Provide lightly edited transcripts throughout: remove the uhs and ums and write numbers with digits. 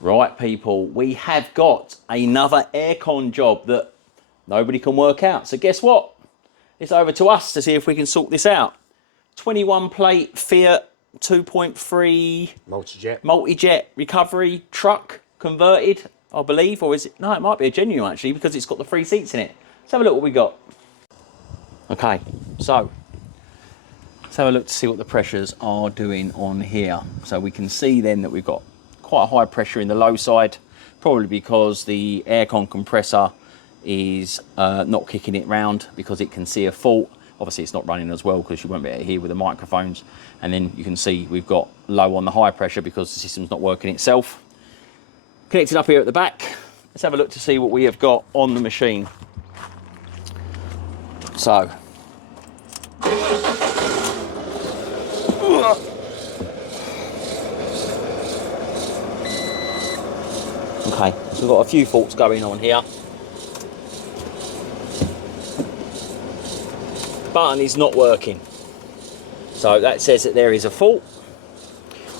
Right, people, we have got another aircon job that nobody can work out. So guess what? It's over to us to see if we can sort this out. 21 plate Fiat 2.3 multi-jet recovery truck, converted, I believe, or is it? No, it might be a genuine actually, because it's got the 3 seats in it. Let's have a look what we got. Okay, so let's have a look to see what the pressures are doing on here. So we can see then that we've got quite a high pressure in the low side, probably because the aircon compressor is not kicking it round because it can see a fault. Obviously it's not running as well because you won't be able to hear with the microphones. And then you can see we've got low on the high pressure because the system's not working itself. Connected up here at the back. Let's have a look to see what we have got on the machine. So okay, so we've got a few faults going on here. Button is not working. So that says that there is a fault.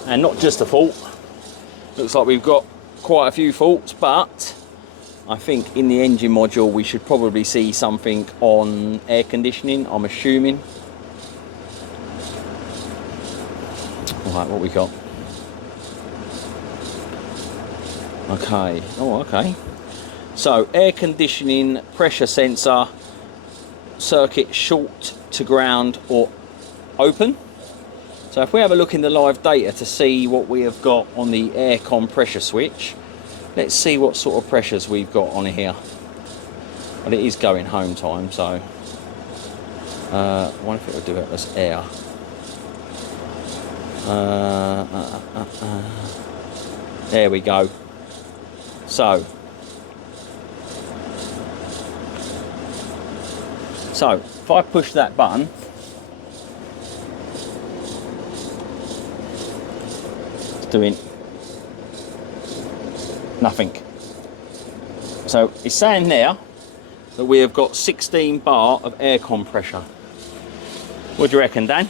And not just a fault. Looks like we've got quite a few faults, but I think in the engine module we should probably see something on air conditioning, I'm assuming. Alright, what we got? Okay, oh okay. So air conditioning, pressure sensor, circuit short to ground or open. So if we have a look in the live data to see what we have got on the aircon pressure switch, let's see what sort of pressures we've got on here. Well, it is going home time, so I wonder if it would do it as air. There we go. So if I push that button, it's doing nothing. So it's saying there that we have got 16 bar of air compressor. What do you reckon, Dan?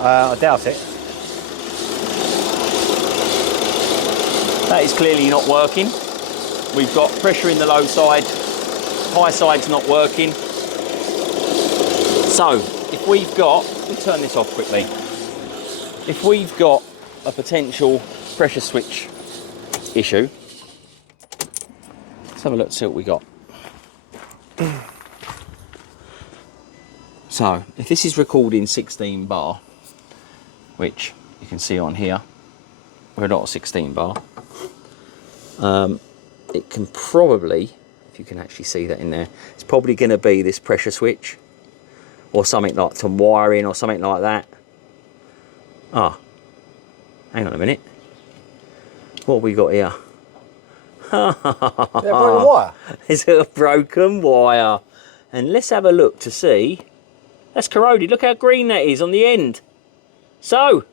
I doubt it. That is clearly not working. We've got pressure in the low side, high side's not working. So if we've got, let me turn this off quickly. If we've got a potential pressure switch issue, let's have a look to see what we got. So if this is recording 16 bar, which you can see on here, we're not a 16 bar. It can probably, if you can actually see that in there, it's probably going to be this pressure switch or something like some wiring or something like that. Ah, hang on a minute. What have we got here? Broken wire. It's a broken wire. And let's have a look to see. That's corroded. Look how green that is on the end. So,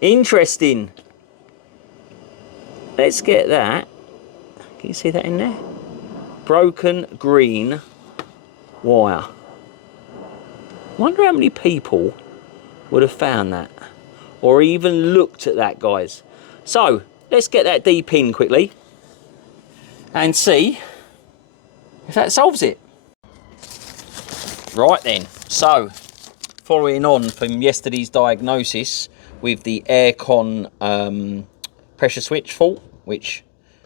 interesting. Let's get that. Can you see that in there? Broken green wire. Wonder how many people would have found that or even looked at that, guys. So let's get that deep in quickly and see if that solves it. Right then, so following on from yesterday's diagnosis with the aircon pressure switch fault, which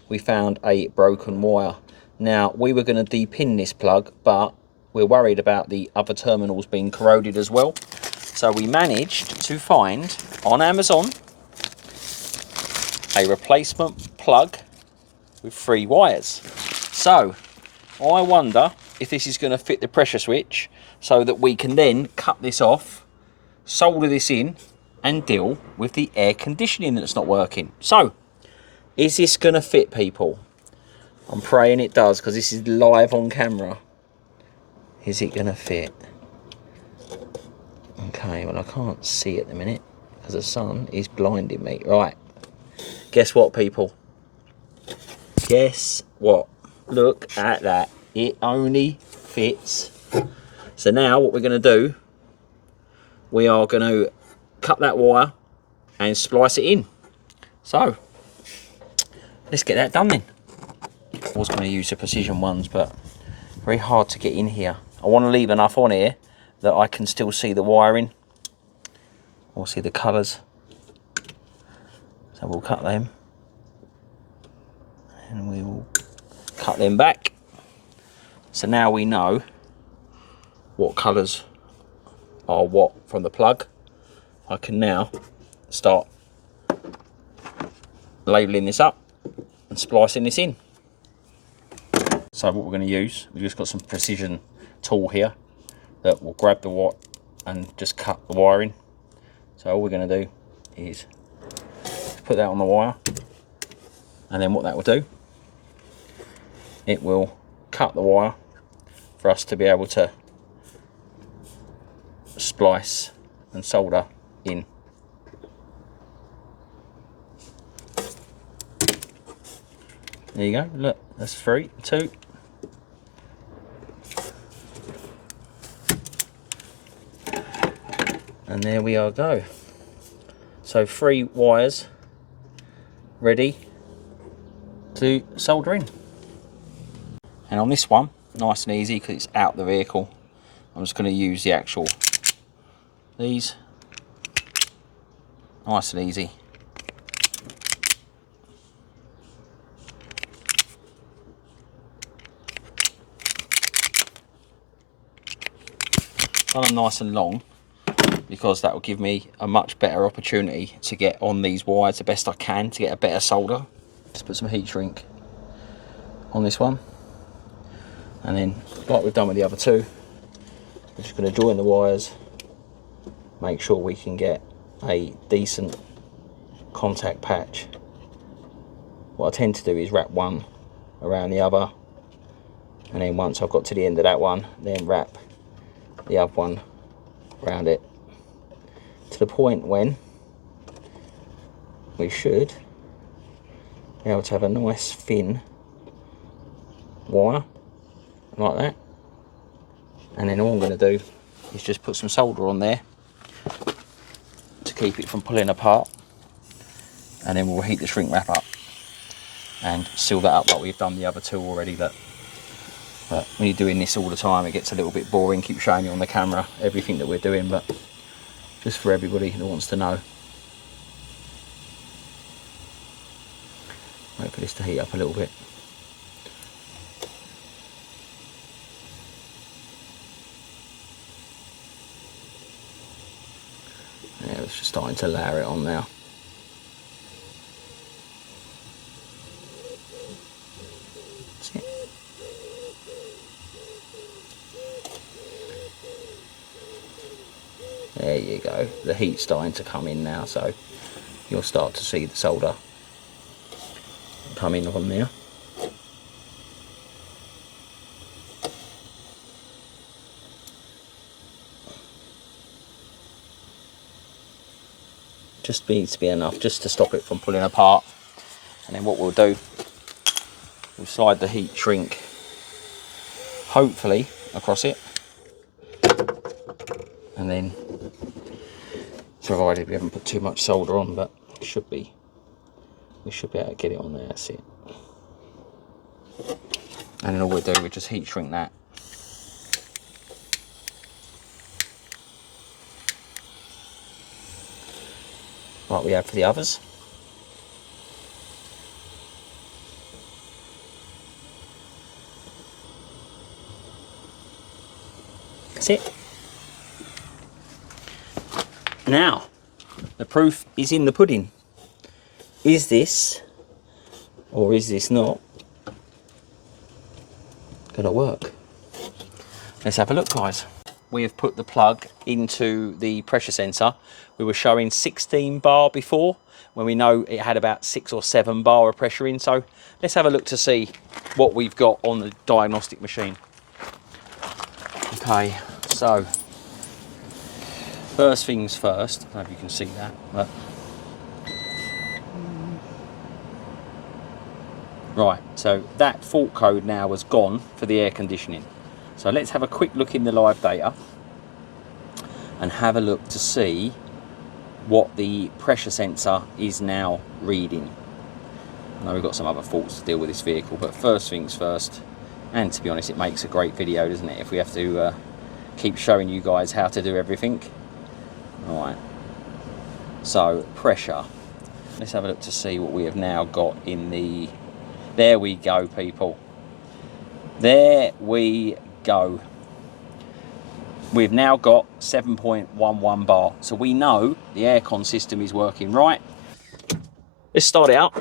we found a broken wire. Now we were going to de-pin this plug, but we're worried about the other terminals being corroded as well. So we managed to find on Amazon a replacement plug with 3 wires. So I wonder if this is going to fit the pressure switch so that we can then cut this off, solder this in and deal with the air conditioning that's not working. So is this going to fit, people? I'm praying it does, because this is live on camera. Is it going to fit? Okay, well I can't see at the minute because the sun is blinding me. Right, guess what, people? Guess what? Look at that. It only fits. So now what we're going to do, we are going to cut that wire and splice it in. So let's get that done then. I was going to use the precision ones, but very hard to get in here. I want to leave enough on here that I can still see the wiring or see the colours. So we'll cut them and we will cut them back. So now we know what colours are what from the plug. I can now start labelling this up and splicing this in. So what we're going to use, we've just got some precision tool here that will grab the watt and just cut the wiring. So all we're going to do is put that on the wire, and then what that will do, it will cut the wire for us to be able to splice and solder in. There you go, look, that's 3, 2. And there we are go. So 3 wires ready to solder in. And on this one, nice and easy because it's out the vehicle, I'm just going to use the actual, these, nice and easy. Done them nice and long because that will give me a much better opportunity to get on these wires the best I can to get a better solder. Just put some heat shrink on this one, and then like we've done with the other 2, we're just going to join the wires, make sure we can get a decent contact patch. What I tend to do is wrap one around the other, and then once I've got to the end of that one, then wrap the other one around it, to the point when we should be able to have a nice thin wire like that. And then all I'm going to do is just put some solder on there to keep it from pulling apart, and then we'll heat the shrink wrap up and seal that up like we've done the other 2 already. But when you're doing this all the time, it gets a little bit boring, keep showing you on the camera everything that we're doing, but just for everybody who wants to know. Wait for this to heat up a little bit. Yeah, it's just starting to layer it on now. That's it. There you go, the heat's starting to come in now, so you'll start to see the solder come in on there. Just needs to be enough just to stop it from pulling apart. And then what we'll do, we'll slide the heat shrink hopefully across it, and then, provided we haven't put too much solder on, but it should be, we should be able to get it on there. That's it. And then all we'll do, we just heat shrink that. Like we have for the others. That's it. Now, the proof is in the pudding. Is this, or is this not, gonna work? Let's have a look, guys. We have put the plug into the pressure sensor. We were showing 16 bar before, when we know it had about 6 or 7 bar of pressure in. So let's have a look to see what we've got on the diagnostic machine. Okay, so first things first, I don't know if you can see that, but right, so that fault code now has gone for the air conditioning. So let's have a quick look in the live data and have a look to see what the pressure sensor is now reading. I know we've got some other faults to deal with this vehicle, but first things first, and to be honest, it makes a great video, doesn't it, if we have to keep showing you guys how to do everything. Alright, so pressure. Let's have a look to see what we have now got in the... There we go, people. There we go. We've now got 7.11 bar, so we know the aircon system is working right. Let's start it out.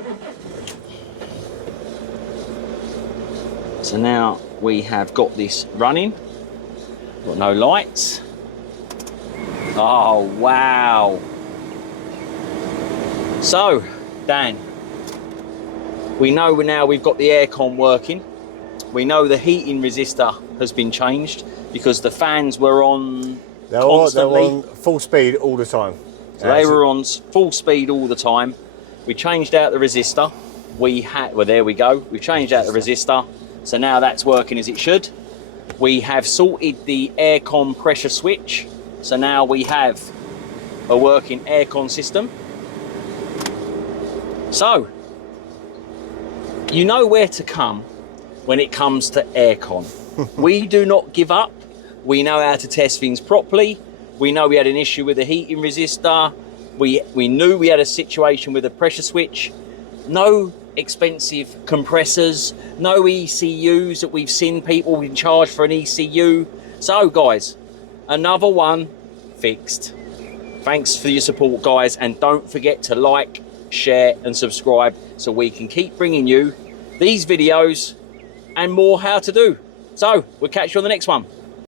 So now we have got this running. Got no lights. Oh wow. So Dan, we know now we've got the aircon working. We know the heating resistor has been changed because the fans were on constantly. They're on full speed all the time. So they were on full speed all the time. We changed out the resistor. Well, there we go. We've changed out the resistor. So now that's working as it should. We have sorted the aircon pressure switch. So now we have a working aircon system. So, you know where to come when it comes to aircon. We do not give up. We know how to test things properly. We know we had an issue with the heating resistor. We knew we had a situation with a pressure switch. No expensive compressors, no ECUs that we've seen people in charge for an ECU. So guys, another one fixed. Thanks for your support, guys, and don't forget to like, share and subscribe so we can keep bringing you these videos and more how to do. So we'll catch you on the next one.